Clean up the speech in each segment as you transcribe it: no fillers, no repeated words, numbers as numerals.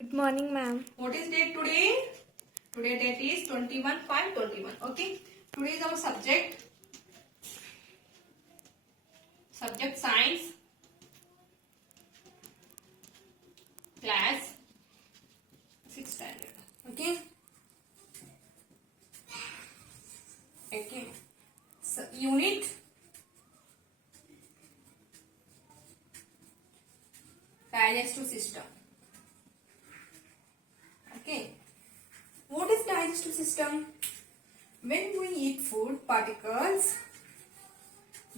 Good morning, ma'am. What is date today? Today date is 21/5/21. Okay. Today is our subject science, class 6th standard. Okay. Okay. So, unit digestive system. Okay. What is digestive system? When we eat food, particles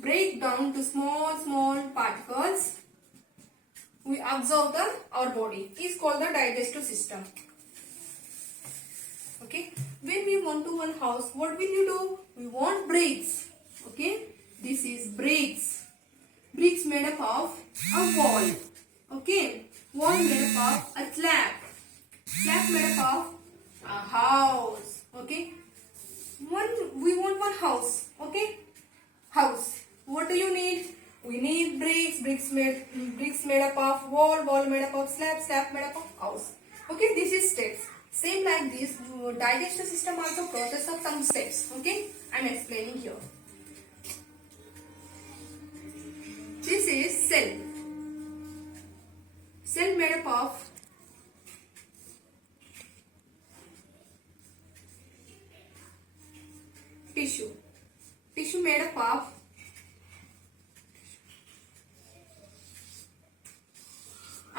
break down to small particles. We absorb our body. It is called the digestive system. Okay. When we want to one house, what will you do? We want bricks. Okay. This is bricks. Bricks made up of a wall. Okay. Wall made up of a slab. Slab made up of a house. Okay. We want one house. Okay. House. What do you need? We need bricks. Bricks made up of wall. Wall made up of slab. Slab made up of house. Okay. This is steps. Same like this, digestive system also process of some steps. Okay. I am explaining here. This is cell. Cell made up of tissue. Tissue made up of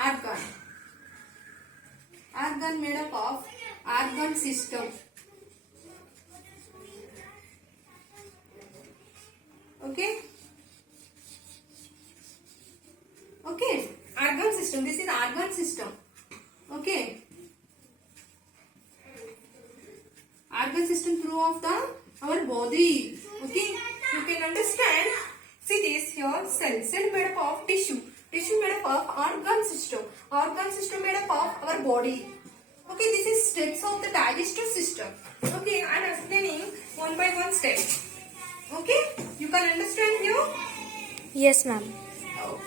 organ. Organ made up of organ system. Okay. Okay. Organ system. This is organ system. Okay. Organ system through of our body. Okay. You can understand. See this here. Cell. Cell made up of tissue. Tissue made up of organ system. Organ system made up of our body. Okay, this is steps of the digestive system. Okay, I am explaining one by one step. Okay, you can understand here? Yes, ma'am. Oh.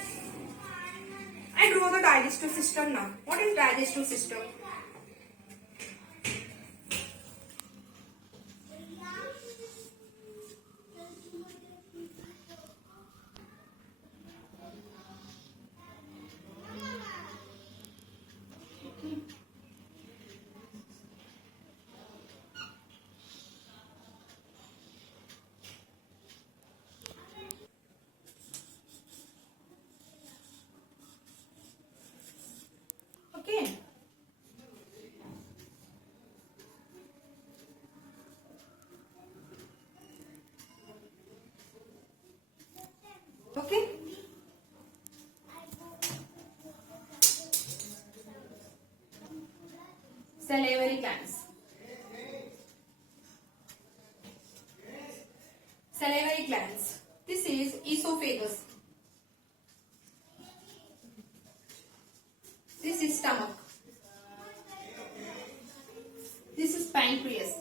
I draw the digestive system now. What is digestive system? Okay. Okay. Salivary glands. Salivary glands. This is esophagus. This is stomach. This is pancreas.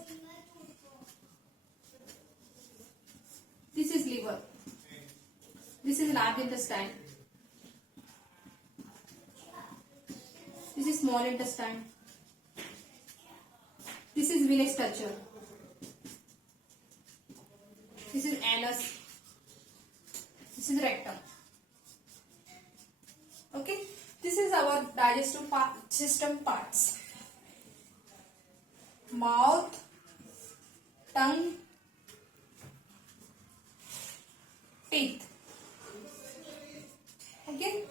This is liver. This is large intestine. This is small intestine. This is venous structure. This is anus. This is rectum. Okay. This is our digestive system parts. Mouth, tongue, teeth. Okay.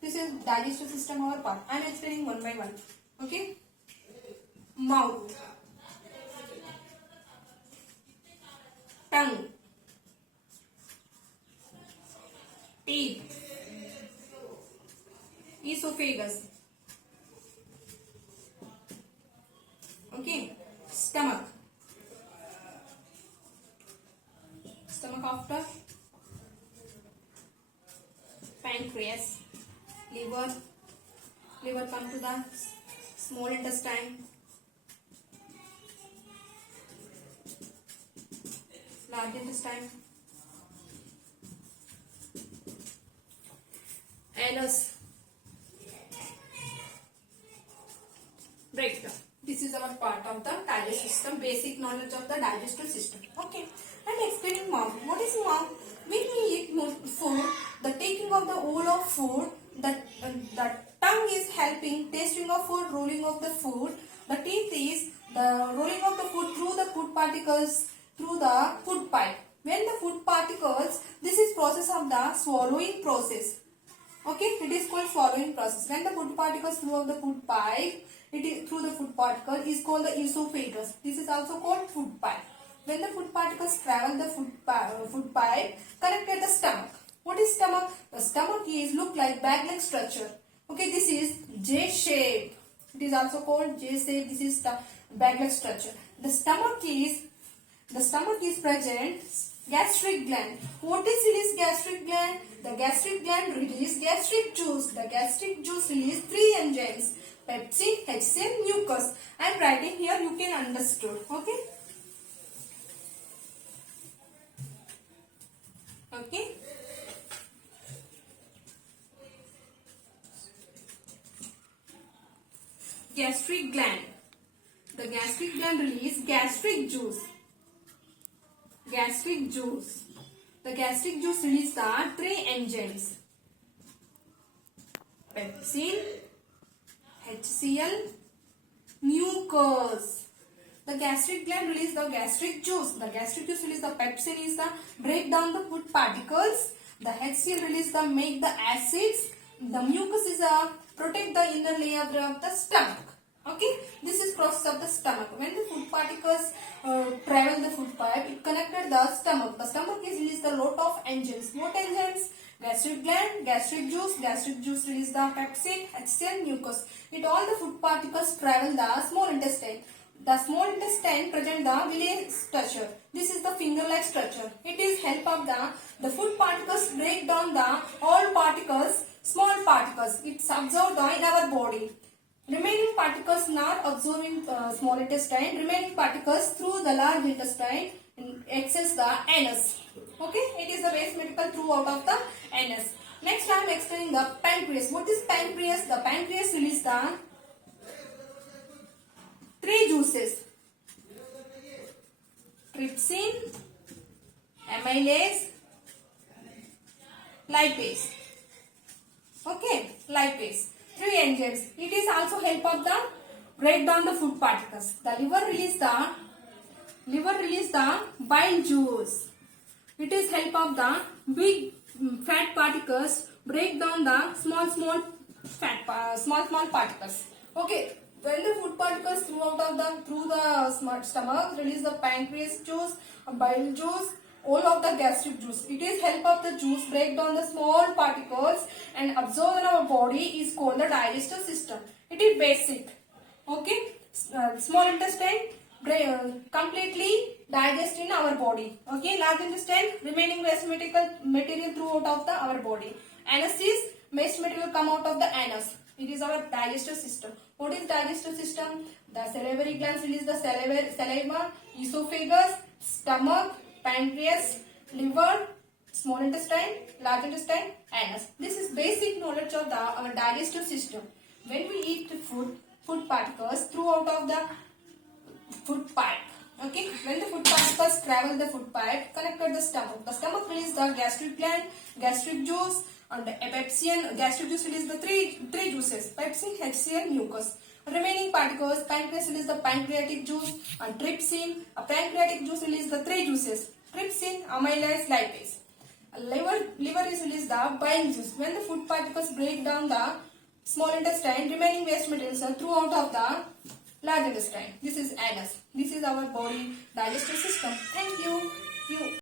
This is digestive system our part. I am explaining one by one. Okay. Mouth, tongue, teeth, esophagus. Okay. Stomach. Stomach after pancreas. Liver. Liver come to the small intestine. Large intestine. Anus. breakdown. This is our part of the digestive system, basic knowledge of the digestive system. Okay, and explaining mouth. What is mouth? When we eat food, the taking of the whole of food, the tongue is helping tasting of food, rolling of the food. The teeth is the rolling of the food through the food particles through the food pipe. When the food particles, this is process of the swallowing process. Okay, it is called swallowing process. When the food particles through the food pipe, it is through the food particle is called the esophagus. This is also called food pipe. When the food particles travel the food pipe, connected the stomach. What is stomach? The stomach is look like bag-like structure. Okay, this is J shape. It is also called J shape. This is the bag-like structure. The stomach is present. Gastric gland. What is release gastric gland? The gastric gland release gastric juice. The gastric juice release 3 enzymes: pepsin, HCl, mucus. I am writing here, you can understood. Okay. Okay. Gastric gland. The gastric gland release gastric juice. Gastric juice. The gastric juice release the 3 enzymes: pepsin, HCl, mucus. The gastric gland release the gastric juice. The gastric juice release the pepsin is the break down the food particles. The HCl release the make the acids. The mucus is a protect the inner layer of the stomach. Okay, this is process of the stomach. When the food particles travel the food pipe, it connected the stomach. The stomach is release the lot of enzymes. What enzymes? Gastric gland, gastric juice release the pepsin, HCl, mucus. It all the food particles travel the small intestine. The small intestine present the villi structure. This is the finger-like structure. It is help of the food particles break down the all particles, small particles. It's absorbed in our body. Remaining particles not absorbed in small intestine. Remaining particles through the large intestine access the anus. Okay, it is the waste medical throughout of the anus. Next, I am explaining the pancreas. What is pancreas? The pancreas release the 3 juices: trypsin, amylase, lipase. Okay, lipase. 3 enzymes. It is also help of the break down the food particles. The liver release the bile juice. It is help of the big fat particles break down the small particles. Okay. When the food particles through the stomach release the pancreas juice, bile juice, all of the gastric juice. It is help of the juice break down the small particles and absorb in our body is called the digestive system. It is basic. Okay, small intestine completely digest in our body. Okay, large intestine remaining waste material throughout of our body. Anus is waste material come out of the anus. It is our digestive system. What is digestive system? The salivary glands release the saliva, esophagus, stomach, pancreas, liver, small intestine, large intestine, anus. This is basic knowledge of our digestive system. When we eat the food particles throughout of the food pipe. Okay, when the food particles travel the food pipe, connected the stomach. The stomach release the gastric gland, gastric juice, and pepsin. Gastric juice release the three juices: pepsin, HCl, mucus. Remaining particles, pancreas release the pancreatic juice and trypsin. A pancreatic juice release the 3 juices: trypsin, amylase, lipase. Liver is release the bile juice. When the food particles break down the small intestine, remaining waste materials are throughout of the large intestine. This is anus. This is our body digestive system. Thank you.